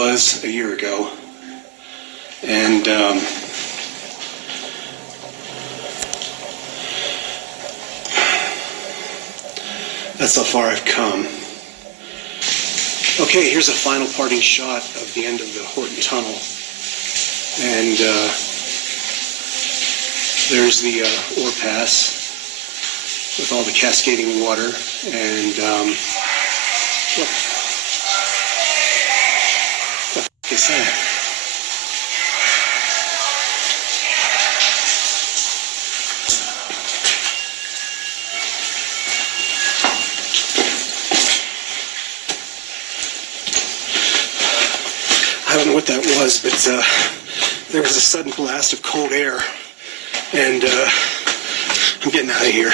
was a year ago. And that's how far I've come. Okay, here's a final parting shot of the end of the Horton Tunnel. And there's the ore pass with all the cascading water. And what the f*** is that? I don't know what that was, but there was a sudden blast of cold air, and I'm getting out of here.